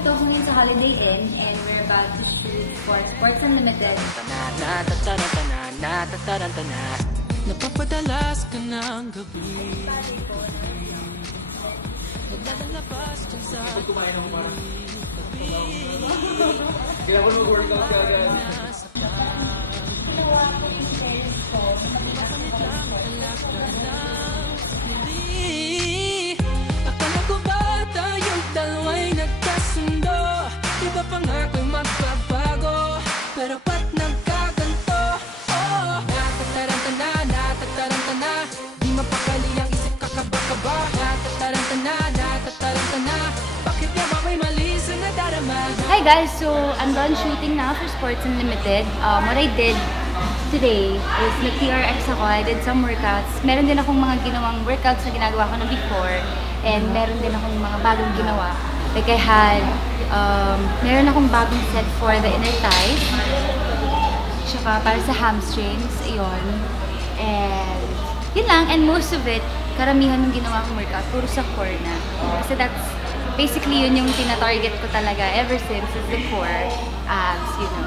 nandito ako ngayon sa Holiday Inn and we're about to shoot for Sports Unlimited. Napapadalas ka ng gabi. Naglalabas dyan sa kumain ako parang kailangan ko mag-workout ka agad. Ginawa ko yung stairs ko. Akala ko ba tayong dalawa'y nagkasundo? Iba pa nga ako'y magbabago, pero ba't nagkaganto? Oh, natataranta na, di mapakali ang isip kakaba-kaba. Natataranta na, bakit nga ba may mali sa nadarama? Hi guys! So, I'm done shooting now for Sports Unlimited. What I did today is nag-TRX ako. I did some workouts. Meron din akong mga ginawang workouts na ginagawa ko na before. And meron din akong mga bagong ginawa. Like I had, meron akong bagong set for the inner thighs. Tsaka para sa hamstrings. Ayun. And yun lang. And most of it, karamihan ng ginawa kong workout, puro sa core na. Kasi that's, basically yun yung tina-target ko talaga ever since is the core abs, you know.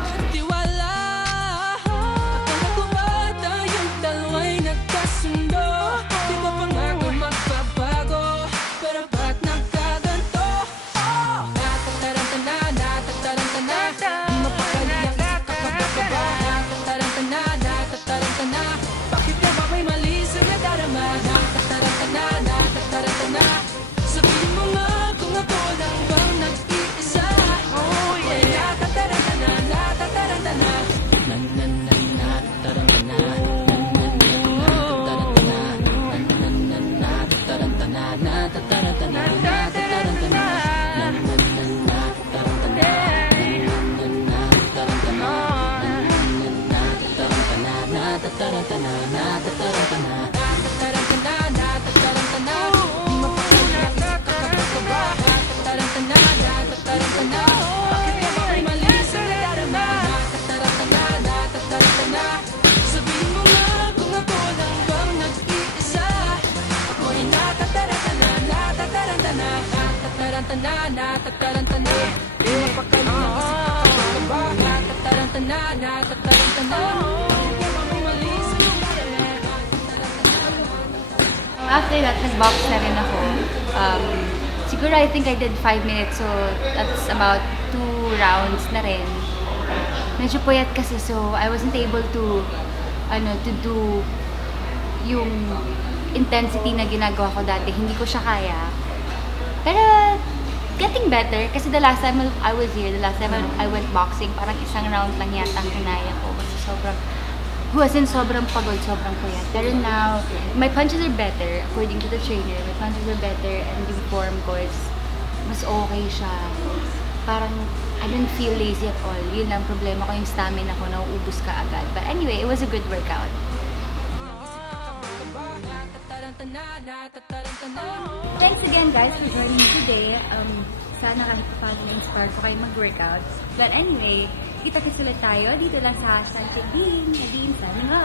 After that, nag-box na rin ako. Siguro I think I did 5 minutes, so that's about 2 rounds na rin. Medyo puyat kasi, so I wasn't able to do yung intensity na ginagawa ko dati. Hindi ko siya kaya. Pero getting better, kasi the last time I was here, the last time I went boxing, parang isang round lang yata ang kinaya ko. Kasi sobrang pagod, sobrang puyat. Pero now, my punches are better, according to the trainer. My punches are better and yung form ko is mas okay siya. Parang, I didn't feel lazy at all. Yun lang problema ko, yung stamina ko, nauubos ka agad. But anyway, it was a good workout. Thanks again guys for joining me today. Sana kahit paano na-inspire ko kayo mag-workout. But anyway, kita-kits ulit tayo dito lang sa Sunset Beam. Nadine, sana nga!